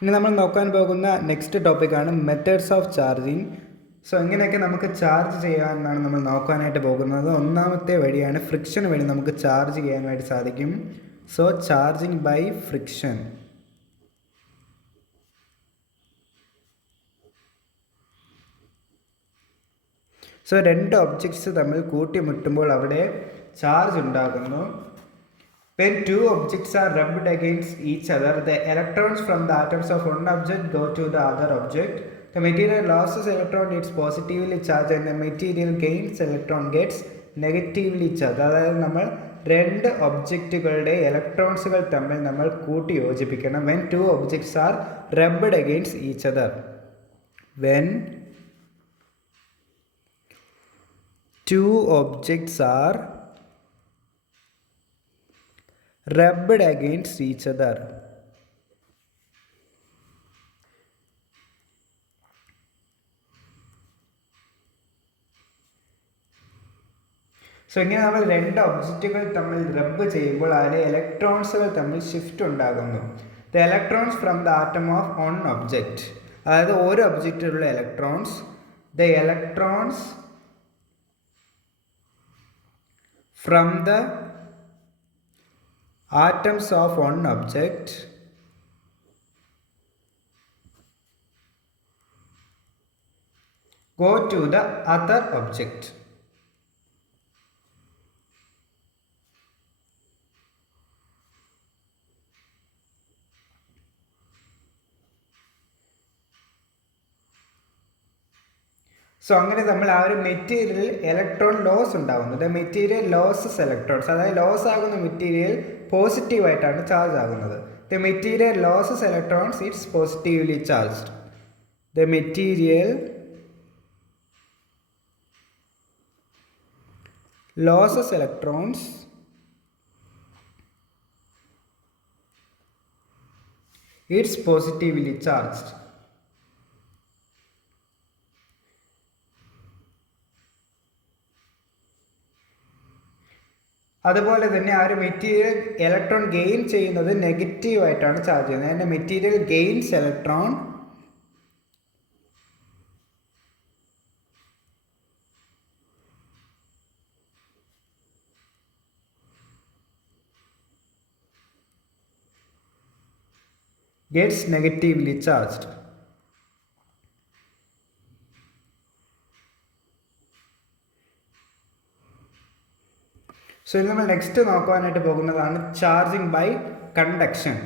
ഇനി നമ്മൾ നോക്കാൻ പോകുന്ന നെക്സ്റ്റ് ടോപ്പിക്കാണ് മെത്തേഡ്സ് ഓഫ് ചാർജിങ്. സോ എങ്ങനെയൊക്കെ നമുക്ക് ചാർജ് ചെയ്യാമെന്നാണ് നമ്മൾ നോക്കാനായിട്ട് പോകുന്നത്. ഒന്നാമത്തെ വഴിയാണ് ഫ്രിക്ഷൻ വഴി നമുക്ക് ചാർജ് ചെയ്യാനായിട്ട് സാധിക്കും. So charging by friction. So രണ്ട് ഒബ്ജക്ട്സ് തമ്മിൽ കൂട്ടിമുട്ടുമ്പോൾ അവിടെ ചാർജ് ഉണ്ടാകുന്നു. When two objects are rubbed against each other, the electrons from the atoms of one object go to the other object. The material loses electron gets positively charged and the material gains electron gets negatively charged. അതായത് നമ്മൾ രണ്ട് ഒബ്ജക്റ്റുകളുടെ ഇലക്ട്രോൺസുകൾ തമ്മിൽ നമ്മൾ കൂട്ടി യോജിപ്പിക്കണം. When two objects are rubbed against each other. When two objects are rubbed against each other. So ഇങ്ങനെ നമ്മൾ രണ്ട് ഒബ്ജക്റ്റുകൾ തമ്മിൽ റബ്ബ് ചെയ്യുമ്പോൾ അതിലെ ഇലക്ട്രോൺസുകൾ തമ്മിൽ ഷിഫ്റ്റ് ഉണ്ടാകുന്നു. The electrons from the atom of one object, അതായത് ഒരു ഒബ്ജക്റ്റിലുള്ള electrons, the electrons from the atoms of one object go to the other object. So അങ്ങനെ നമ്മൾ ആ ഒരു മെറ്റീരിയലിൽ ഇലക്ട്രോൺ ലോസ് ഉണ്ടാകുന്നത്. മെറ്റീരിയൽ ലോസസ് ഇലക്ട്രോൺസ്, അതായത് ലോസ് ആകുന്ന മെറ്റീരിയൽ പോസിറ്റീവായിട്ടാണ് ചാർജ് ആകുന്നത്. The material losses electrons it's positively charged. The material losses electrons it's positively charged. അതുപോലെ തന്നെ ആ ഒരു മെറ്റീരിയൽ ഇലക്ട്രോൺ ഗെയിൻ ചെയ്യുന്നത് നെഗറ്റീവായിട്ടാണ് ചാർജ് ചെയ്യുന്നത്. അതിൻ്റെ material gains electron gets negatively charged. So ഇനി നമ്മൾ നെക്സ്റ്റ് നോക്കുവാനായിട്ട് പോകുന്നതാണ് charging by conduction.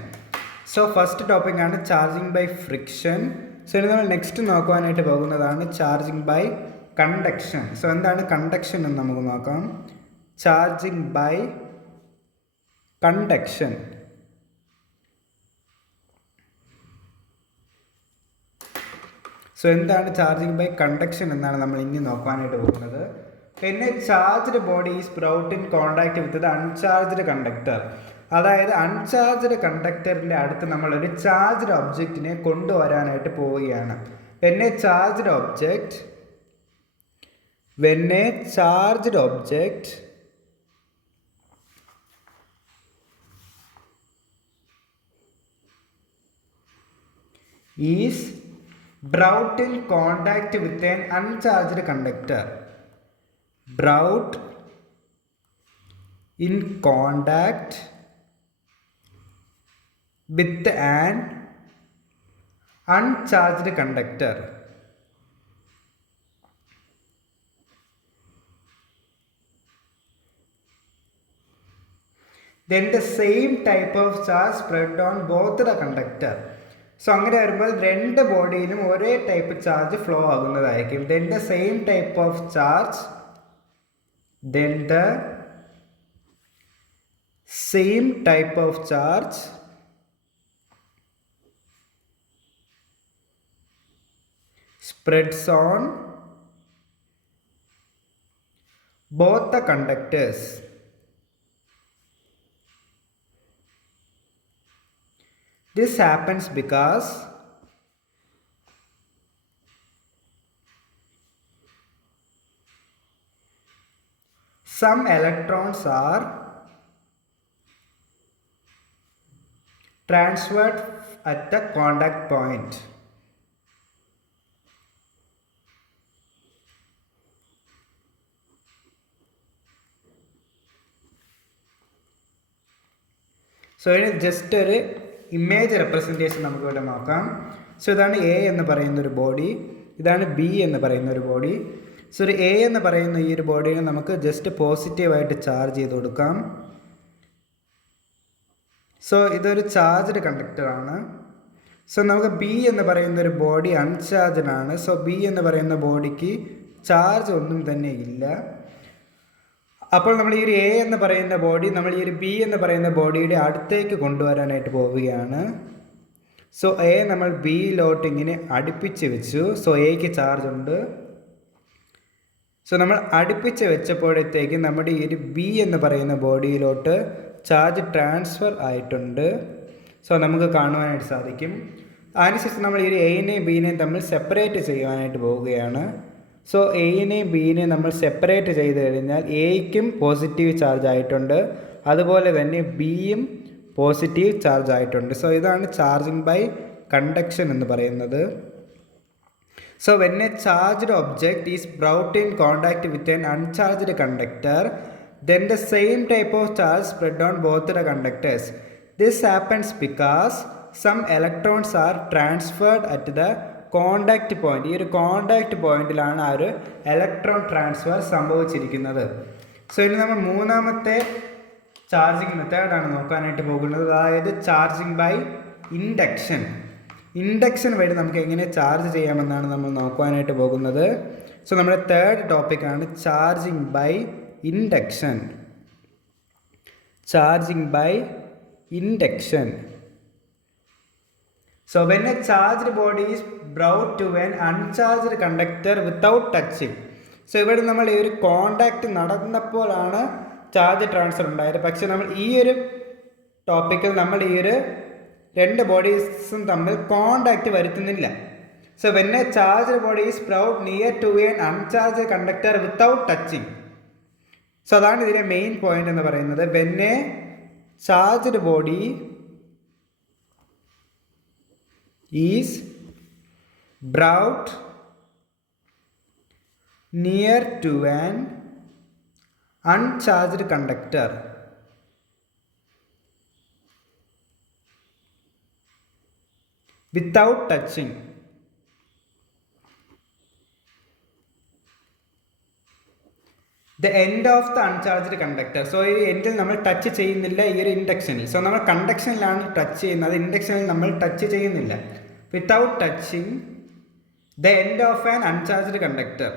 So first ടോപ്പിക്കാണ് ചാർജിങ് ബൈ ഫ്രിക്ഷൻ. സോ ഇനി നമ്മൾ നെക്സ്റ്റ് നോക്കുവാനായിട്ട് പോകുന്നതാണ് ചാർജിങ് ബൈ കണ്ടക്ഷൻ. സോ എന്താണ് കണ്ടക്ഷൻ എന്ന് നമുക്ക് നോക്കാം. Charging by conduction. സോ എന്താണ് ചാർജിങ് ബൈ കണ്ടക്ഷൻ എന്നാണ് നമ്മൾ ഇനി നോക്കാനായിട്ട് പോകുന്നത്. പിന്നെ charged body is brought in contact with the uncharged conductor. അതായത് അൺചാർജ്ഡ് കണ്ടക്ടറിൻ്റെ അടുത്ത് നമ്മളൊരു ചാർജ്ഡ് ഒബ്ജക്റ്റിനെ കൊണ്ടുവരാനായിട്ട് പോവുകയാണ്. When a charged object is brought in contact with an uncharged conductor. Brought in contact with an uncharged conductor. Then the same type of charge spread on both the conductor. So അങ്ങനെ വരുമ്പോൾ രണ്ട് ബോഡിയിലും ഒരേ type charge flow ആകുന്നതായിരിക്കും. Then the same type of charge spreads on both the conductors. This happens because some electrons are transferred at the contact point. So ഇതിന് just ഒരു image representation നമുക്കിവിടെ നോക്കാം. സോ ഇതാണ് എ എന്ന് പറയുന്ന ഒരു body, ഇതാണ് ബി എന്ന് പറയുന്ന ഒരു ബോഡി. സോ ഒരു എ എന്ന് പറയുന്ന ഈ ഒരു ബോഡിയെ നമുക്ക് ജസ്റ്റ് പോസിറ്റീവായിട്ട് ചാർജ് ചെയ്ത് കൊടുക്കാം. സോ ഇതൊരു ചാർജ്ഡ് കണ്ടക്ടറാണ്. സോ നമുക്ക് ബി എന്ന് പറയുന്ന ഒരു ബോഡി അൺചാർജ്ഡ് ആണ്. സോ ബി എന്ന് പറയുന്ന ബോഡിക്ക് ചാർജ് ഒന്നും തന്നെ ഇല്ല. അപ്പോൾ നമ്മൾ ഈ ഒരു എ എന്ന് പറയുന്ന ബോഡി നമ്മൾ ഈ ഒരു ബി എന്ന് പറയുന്ന ബോഡിയുടെ അടുത്തേക്ക് കൊണ്ടുവരാനായിട്ട് പോവുകയാണ്. സോ എ നമ്മൾ ബിയിലോട്ട് ഇങ്ങനെ അടുപ്പിച്ച് വെച്ചു. സോ എക്ക് ചാർജ് ഉണ്ട്. സോ നമ്മൾ അടുപ്പിച്ച് വെച്ചപ്പോഴത്തേക്ക് നമ്മുടെ ഈ ഒരു ബി എന്ന് പറയുന്ന ബോഡിയിലോട്ട് ചാർജ് ട്രാൻസ്ഫർ ആയിട്ടുണ്ട്. സോ നമുക്ക് കാണുവാനായിട്ട് സാധിക്കും. അതിനുശേഷം നമ്മൾ ഈ ഒരു എയിനെയും ബിയിനെയും തമ്മിൽ സെപ്പറേറ്റ് ചെയ്യുവാനായിട്ട് പോവുകയാണ്. സോ എയിനെയും ബിയിനെയും നമ്മൾ സെപ്പറേറ്റ് ചെയ്ത് കഴിഞ്ഞാൽ എയ്ക്കും പോസിറ്റീവ് ചാർജ് ആയിട്ടുണ്ട്, അതുപോലെ തന്നെ ബിയും പോസിറ്റീവ് ചാർജ് ആയിട്ടുണ്ട്. സോ ഇതാണ് ചാർജിങ് ബൈ കണ്ടക്ഷൻ എന്ന് പറയുന്നത്. So when a charged object is brought in contact with an uncharged conductor, then the same type of charge spread on both the conductors. This happens because some electrons are transferred at the contact point. ഈ ഒരു contact പോയിന്റിലാണ് ആ ഒരു electron transfer സംഭവിച്ചിരിക്കുന്നത്. So ഇനി നമ്മൾ മൂന്നാമത്തെ charging മെത്തേഡാണ് നോക്കാനായിട്ട് പോകുന്നത്, അതായത് ചാർജിങ് ബൈ ഇൻഡക്ഷൻ. ഇൻഡക്ഷൻ വഴി നമുക്ക് എങ്ങനെ ചാർജ് ചെയ്യാമെന്നാണ് നമ്മൾ നോക്കുവാനായിട്ട് പോകുന്നത്. സോ നമ്മുടെ തേർഡ് ടോപ്പിക്കാണ് charging by induction. Charging by induction. So when a charged body is brought to an uncharged conductor without touching. So ഇവിടെ നമ്മൾ ഈ ഒരു കോണ്ടാക്റ്റ് നടന്നപ്പോഴാണ് ചാർജ് ട്രാൻസ്ഫർ ഉണ്ടായത്. പക്ഷെ നമ്മൾ ഈ ഒരു ടോപ്പിക്കിൽ നമ്മൾ ഈ ഒരു രണ്ട് ബോഡീസും തമ്മിൽ കോണ്ടാക്റ്റ് വരുത്തുന്നില്ല. So when a charged body is brought near to an uncharged conductor without touching. So അതാണ് ഇതിലെ മെയിൻ പോയിന്റ് എന്ന് പറയുന്നത്. When a charged body is brought near to an uncharged conductor without touching. The end of the uncharged conductor. So ഈ എൻഡിൽ നമ്മൾ touch ചെയ്യുന്നില്ല ഈ ഒരു ഇൻഡക്ഷനിൽ. സോ നമ്മൾ കണ്ടക്ഷനിലാണ് ടച്ച് ചെയ്യുന്നത്, ഇൻഡക്ഷനിൽ നമ്മൾ ടച്ച് ചെയ്യുന്നില്ല. Without touching the end of an uncharged conductor.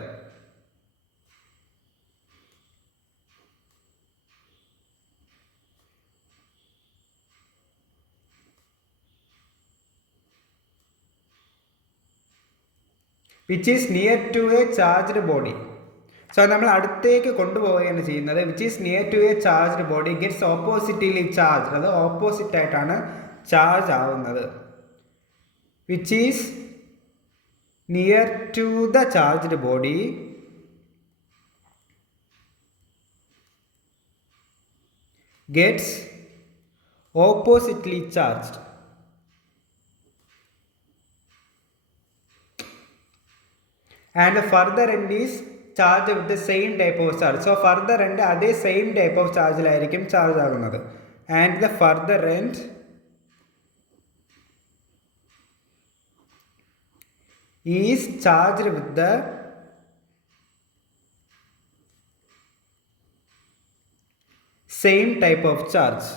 which is near to a charged body. So നമ്മൾ അടുത്തേക്ക് കൊണ്ടുപോവുകയാണ് ചെയ്യുന്നത്. Which is near to a charged body gets oppositely charge. അത് ഓപ്പോസിറ്റ് ആയിട്ടാണ് ചാർജ് ആവുന്നത്. വിച്ച് ഈസ് നിയർ ടു ദ ചാർജ്ഡ് ബോഡി ഗെറ്റ്സ് ഓപ്പോസിറ്റ്ലി ചാർജ്ഡ്. And the further end is charged with the same type of charge. So further end അതേ സെയിം ടൈപ്പ് ഓഫ് ചാർജിലായിരിക്കും ചാർജ് ആകുന്നത്. And the further end is charged with the same type of charge.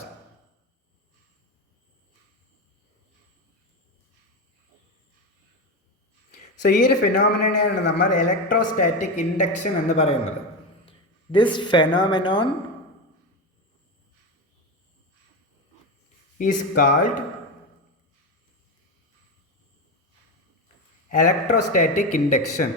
So ഈ ഒരു ഫിനോമിനയാണ് നമ്മൾ electrostatic induction എന്ന് പറയുന്നത്. This phenomenon is called electrostatic induction.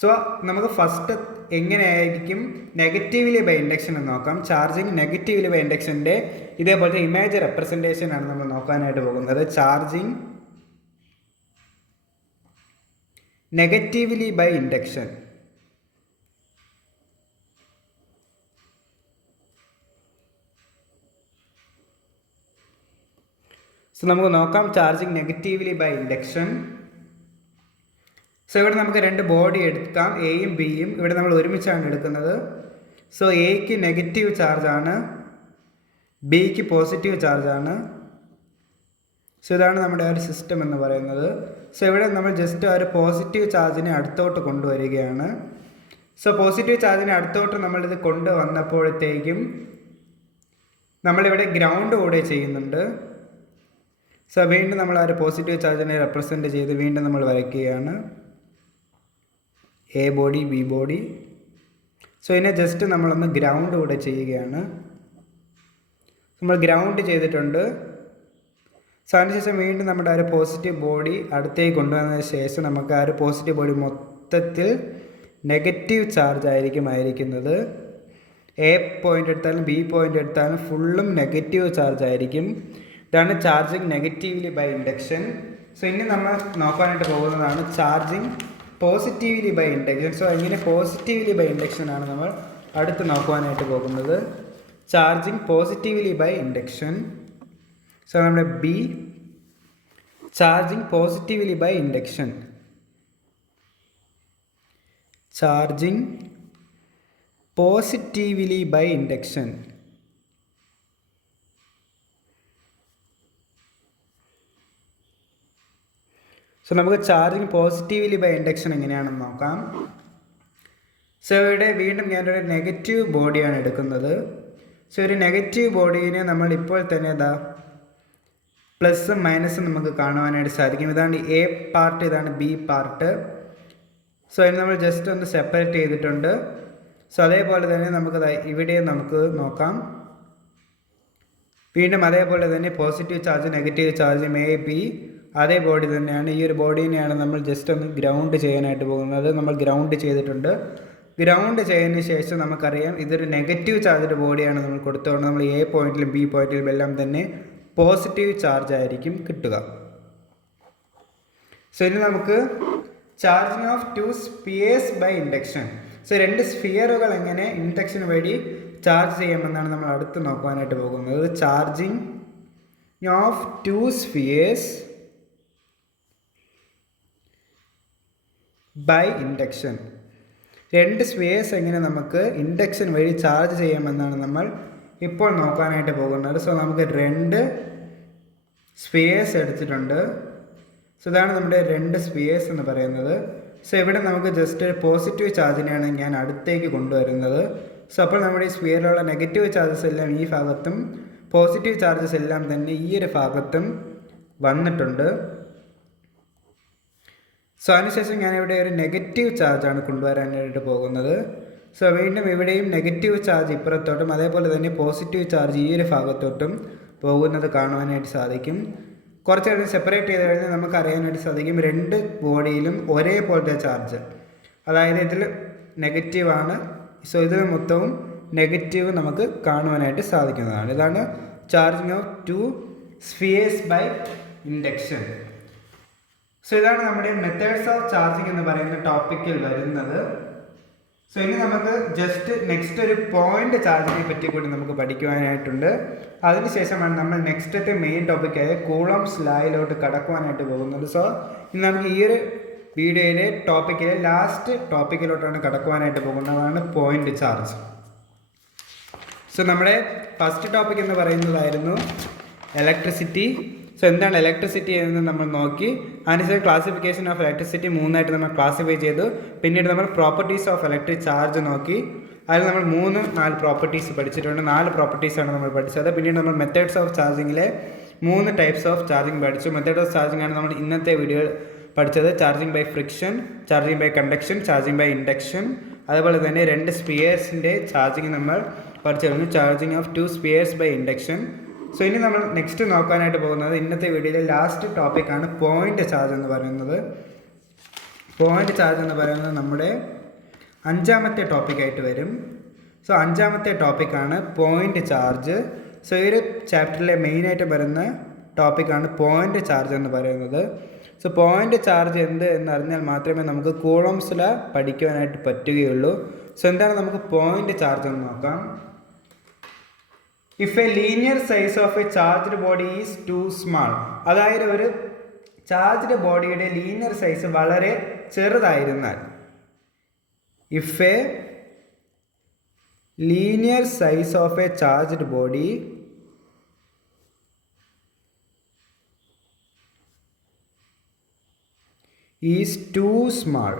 So നമുക്ക് ഫസ്റ്റ് എങ്ങനെയായിരിക്കും നെഗറ്റീവ്ലി ബൈ ഇൻഡക്ഷൻ എന്ന് നോക്കാം. ചാർജിങ് നെഗറ്റീവ്ലി ബൈ ഇൻഡക്ഷൻ്റെ ഇതേപോലത്തെ ഇമേജ് റെപ്രസെൻറ്റേഷൻ ആണ് നമ്മൾ നോക്കാനായിട്ട് പോകുന്നത്. Charging negatively by induction. So നമുക്ക് നോക്കാം charging negatively by induction. So ഇവിടെ നമുക്ക് രണ്ട് ബോഡി എടുക്കാം, എയും ബിയും. ഇവിടെ നമ്മൾ ഒരുമിച്ചാണ് എടുക്കുന്നത്. സോ എക്ക് നെഗറ്റീവ് ചാർജാണ്, ബിക്ക് പോസിറ്റീവ് ചാർജാണ്. സോ ഇതാണ് നമ്മുടെ ഒരു സിസ്റ്റം എന്ന് പറയുന്നത്. സോ ഇവിടെ നമ്മൾ ജസ്റ്റ് ഒരു പോസിറ്റീവ് ചാർജിനെ അടുത്തോട്ട് കൊണ്ടുവരികയാണ്. സോ പോസിറ്റീവ് ചാർജിനെ അടുത്തോട്ട് നമ്മളിത് കൊണ്ടുവന്നപ്പോഴത്തേക്കും നമ്മളിവിടെ ഗ്രൗണ്ട് കൂടെ ചെയ്യുന്നുണ്ട്. സോ വീണ്ടും നമ്മൾ ആ ഒരു പോസിറ്റീവ് ചാർജിനെ റെപ്രസെൻറ്റ് ചെയ്ത് വീണ്ടും നമ്മൾ വരയ്ക്കുകയാണ്, A body B body. So ഇതിനെ ജസ്റ്റ് നമ്മളൊന്ന് ഗ്രൗണ്ട് കൂടെ ചെയ്യുകയാണ്. നമ്മൾ ഗ്രൗണ്ട് ചെയ്തിട്ടുണ്ട്. സോ അതിനുശേഷം വീണ്ടും നമ്മുടെ ആ ഒരു പോസിറ്റീവ് ബോഡി അടുത്തേക്ക് കൊണ്ടുവന്നതിന് ശേഷം നമുക്ക് ആ ഒരു പോസിറ്റീവ് ബോഡി മൊത്തത്തിൽ നെഗറ്റീവ് ചാർജ് ആയിരിക്കുന്നത്. എ പോയിൻ്റ് എടുത്താലും ബി പോയിൻ്റ് എടുത്താലും ഫുള്ളും നെഗറ്റീവ് ചാർജ് ആയിരിക്കും. ഇതാണ് charging negatively by induction. So ഇനി നമ്മൾ നോക്കാനായിട്ട് പോകുന്നതാണ് charging positively by induction. So ഇങ്ങനെ പോസിറ്റീവ്ലി ബൈ ഇൻഡക്ഷനാണ് നമ്മൾ അടുത്ത് നോക്കുവാനായിട്ട് പോകുന്നത്. Charging positively by induction. So നമ്മുടെ B charging positively by induction. Charging positively by induction. So നമുക്ക് ചാർജിങ് പോസിറ്റീവ്ലി ബൈ ഇൻഡക്ഷൻ എങ്ങനെയാണെന്ന് നോക്കാം. സോ ഇവിടെ വീണ്ടും ഞാനൊരു നെഗറ്റീവ് ബോഡിയാണ് എടുക്കുന്നത്. സോ ഒരു നെഗറ്റീവ് ബോഡീനെ നമ്മൾ ഇപ്പോൾ തന്നെ പ്ലസും മൈനസും നമുക്ക് കാണുവാനായിട്ട് സാധിക്കും. ഇതാണ് എ പാർട്ട്, ഇതാണ് ബി പാർട്ട്. സോ അതിന് നമ്മൾ ജസ്റ്റ് ഒന്ന് സെപ്പറേറ്റ് ചെയ്തിട്ടുണ്ട്. സോ അതേപോലെ തന്നെ നമുക്ക് ഇവിടെയും നമുക്ക് നോക്കാം. വീണ്ടും അതേപോലെ തന്നെ positive charge negative charge A B അതേ ബോഡി തന്നെയാണ്. ഈ ഒരു ബോഡീനെയാണ് നമ്മൾ ജസ്റ്റ് ഒന്ന് ഗ്രൗണ്ട് ചെയ്യാനായിട്ട് പോകുന്നത്. നമ്മൾ ഗ്രൗണ്ട് ചെയ്തിട്ടുണ്ട്. ഗ്രൗണ്ട് ചെയ്തതിന് ശേഷം നമുക്കറിയാം ഇതൊരു നെഗറ്റീവ് ചാർജിൻ്റെ ബോഡിയാണ് നമ്മൾ കൊടുത്തുകൊണ്ട് നമ്മൾ എ പോയിന്റിലും ബി പോയിന്റിലും എല്ലാം തന്നെ പോസിറ്റീവ് ചാർജ് ആയിരിക്കും കിട്ടുക. സോ ഇനി നമുക്ക് charging of two spheres by induction. So രണ്ട് സ്ഫിയറുകൾ എങ്ങനെ ഇൻഡക്ഷൻ വഴി ചാർജ് ചെയ്യാമെന്നാണ് നമ്മൾ അടുത്ത് നോക്കുവാനായിട്ട് പോകുന്നത്. Charging of two spheres by induction. രണ്ട് സ്ഫിയേഴ്സ് എങ്ങനെ നമുക്ക് ഇൻഡക്ഷൻ വഴി ചാർജ് ചെയ്യാമെന്നാണ് നമ്മൾ ഇപ്പോൾ നോക്കാനായിട്ട് പോകുന്നത്. സോ നമുക്ക് രണ്ട് സ്ഫിയേഴ്സ് എടുത്തിട്ടുണ്ട്. സോ ഇതാണ് നമ്മുടെ രണ്ട് സ്ഫിയേഴ്സ് എന്ന് പറയുന്നത്. സോ ഇവിടെ നമുക്ക് ജസ്റ്റ് ഒരു പോസിറ്റീവ് ചാർജിനെയാണ് ഞാൻ അടുത്തേക്ക് കൊണ്ടുവരുന്നത്. സോ അപ്പോൾ നമ്മുടെ ഈ സ്ഫിയറിലുള്ള നെഗറ്റീവ് ചാർജസ് എല്ലാം ഈ ഭാഗത്തും പോസിറ്റീവ് ചാർജസ് എല്ലാം തന്നെ ഈ ഒരു ഭാഗത്തും വന്നിട്ടുണ്ട്. സോ അതിനുശേഷം ഞാനിവിടെ ഒരു നെഗറ്റീവ് ചാർജാണ് കൊണ്ടുവരാനായിട്ട് പോകുന്നത്. സോ വീണ്ടും ഇവിടെയും നെഗറ്റീവ് ചാർജ് ഇപ്പുറത്തോട്ടും അതേപോലെ തന്നെ പോസിറ്റീവ് ചാർജ് ഈ ഒരു ഭാഗത്തോട്ടും പോകുന്നത് കാണുവാനായിട്ട് സാധിക്കും. കുറച്ച് കഴിഞ്ഞ് സെപ്പറേറ്റ് ചെയ്ത് കഴിഞ്ഞാൽ നമുക്ക് അറിയാനായിട്ട് സാധിക്കും രണ്ട് ബോഡിയിലും ഒരേപോലത്തെ ചാർജ്, അതായത് ഇതിൽ നെഗറ്റീവാണ്. സോ ഇതിൽ മൊത്തവും നെഗറ്റീവ് നമുക്ക് കാണുവാനായിട്ട് സാധിക്കുന്നതാണ്. ഇതാണ് charging of two spheres by induction. So ഇതാണ് നമ്മുടെ മെത്തേഡ്സ് ഓഫ് ചാർജിങ് എന്ന് പറയുന്ന ടോപ്പിക്കിൽ വരുന്നത്. സോ ഇനി നമുക്ക് ജസ്റ്റ് നെക്സ്റ്റ് ഒരു പോയിന്റ് ചാർജിനെ പറ്റി കൂടി നമുക്ക് പഠിക്കുവാനായിട്ടുണ്ട്. അതിനുശേഷമാണ് നമ്മൾ നെക്സ്റ്റത്തെ മെയിൻ ടോപ്പിക്കായ കൂളോംസ് ലായിലോട്ട് കടക്കുവാനായിട്ട് പോകുന്നത്. സോ ഇന്ന് നമുക്ക് ഈ ഒരു വീഡിയോയിലെ ടോപ്പിക്കിലെ ലാസ്റ്റ് ടോപ്പിക്കിലോട്ടാണ് കടക്കുവാനായിട്ട് പോകുന്നതാണ് പോയിന്റ് ചാർജ്. സോ നമ്മുടെ ഫസ്റ്റ് ടോപ്പിക് എന്ന് പറയുന്നതായിരുന്നു ഇലക്ട്രിസിറ്റി. സോ എന്താണ് ഇലക്ട്രിസിറ്റി എന്ന് നമ്മൾ നോക്കി. അതിനുശേഷം ക്ലാസിഫിക്കേഷൻ ഓഫ് ഇലക്ട്രിസിറ്റി മൂന്നായിട്ട് നമ്മൾ ക്ലാസിഫൈ ചെയ്തു. പിന്നീട് നമ്മൾ പ്രോപ്പർട്ടീസ് ഓഫ് ഇലക്ട്രിക് ചാർജ് നോക്കി. അതിൽ നമ്മൾ 4 പ്രോപ്പർട്ടീസ് പഠിച്ചിട്ടുണ്ട്. 4 പ്രോപ്പർട്ടീസാണ് നമ്മൾ പഠിച്ചത്. പിന്നീട് നമ്മൾ മെത്തേഡ്സ് ഓഫ് ചാർജിങ്ങിലെ 3 ടൈപ്സ് ഓഫ് ചാർജിങ് പഠിച്ചു. മെത്തേഡ് ഓഫ് ചാർജിങ് ആണ് നമ്മൾ ഇന്നത്തെ വീഡിയോയിൽ പഠിച്ചത്. Charging by friction, charging by conduction, charging by induction. അതുപോലെ തന്നെ 2 സ്പിയേഴ്സിൻ്റെ ചാർജിങ് നമ്മൾ പഠിച്ചിരുന്നു. Charging of 2 spheres by induction. So ഇനി നമ്മൾ നെക്സ്റ്റ് നോക്കാനായിട്ട് പോകുന്നത് ഇന്നത്തെ വീഡിയോയിലെ ലാസ്റ്റ് ടോപ്പിക്കാണ് പോയിന്റ് ചാർജ് എന്ന് പറയുന്നത്. പോയിന്റ് ചാർജ് എന്ന് പറയുന്നത് നമ്മുടെ 5ാമത്തെ ടോപ്പിക്കായിട്ട് വരും. സോ 5ാമത്തെ ടോപ്പിക്കാണ് പോയിന്റ് ചാർജ്. സോ ഈ ഒരു ചാപ്റ്ററിലെ മെയിനായിട്ട് വരുന്ന ടോപ്പിക്കാണ് പോയിന്റ് ചാർജ് എന്ന് പറയുന്നത്. സോ പോയിൻ്റ് ചാർജ് എന്ത് എന്നറിഞ്ഞാൽ മാത്രമേ നമുക്ക് കൂളോംസ് ലോ പഠിക്കുവാനായിട്ട് പറ്റുകയുള്ളൂ. സോ എന്താണ് നമുക്ക് പോയിൻ്റ് ചാർജ് എന്ന് നോക്കാം. If a linear size of a charged body is too small, അതായത് ഒരു ചാർജ്ഡ് ബോഡിയുടെ ലീനിയർ സൈസ് വളരെ ചെറുതായിരുന്നാൽ, if a linear size of a charged body is too small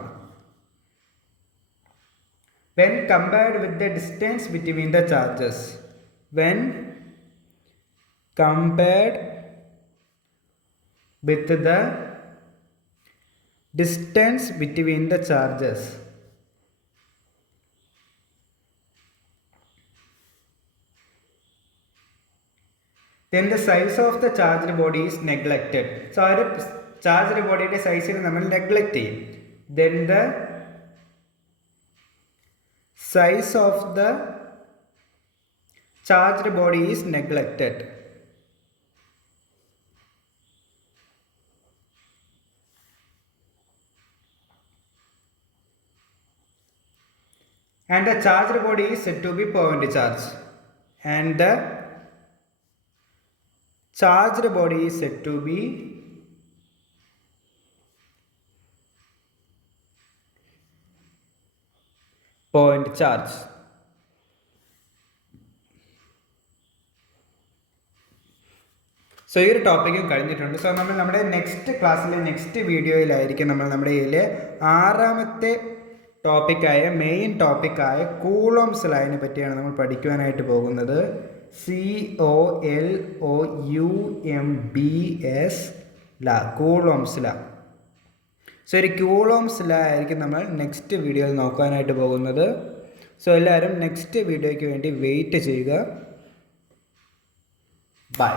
when compared with the distance between the charges. When compared with the distance between the charges, then the size of the charged body is neglected. So our charged ബോഡിയുടെ സൈസിനെ നമ്മൾ neglect ചെയ്യും. Then the size of the ചാർജ്ഡ് body is neglected. And the charged body is said to be point charge. And the charged body is said to be point charge. So ഈ ഒരു ടോപ്പിക്കും കഴിഞ്ഞിട്ടുണ്ട്. So നമ്മൾ നമ്മുടെ next ക്ലാസ്സിലെ next വീഡിയോയിലായിരിക്കും നമ്മൾ നമ്മുടെ ഇതിലെ 6ാമത്തെ ടോപ്പിക്കായ മെയിൻ ടോപ്പിക്കായ കൂളോംസ് ലായിനെ പറ്റിയാണ് നമ്മൾ പഠിക്കുവാനായിട്ട് പോകുന്നത്. COLOUMBS ലാ, കൂളോംസ് ലാ. സോ ഒരു കൂളോംസ് ലാ ആയിരിക്കും നമ്മൾ നെക്സ്റ്റ് വീഡിയോയിൽ നോക്കാനായിട്ട് പോകുന്നത്. സോ എല്ലാവരും നെക്സ്റ്റ് വീഡിയോയ്ക്ക് വേണ്ടി വെയിറ്റ് ചെയ്യുക. ബൈ.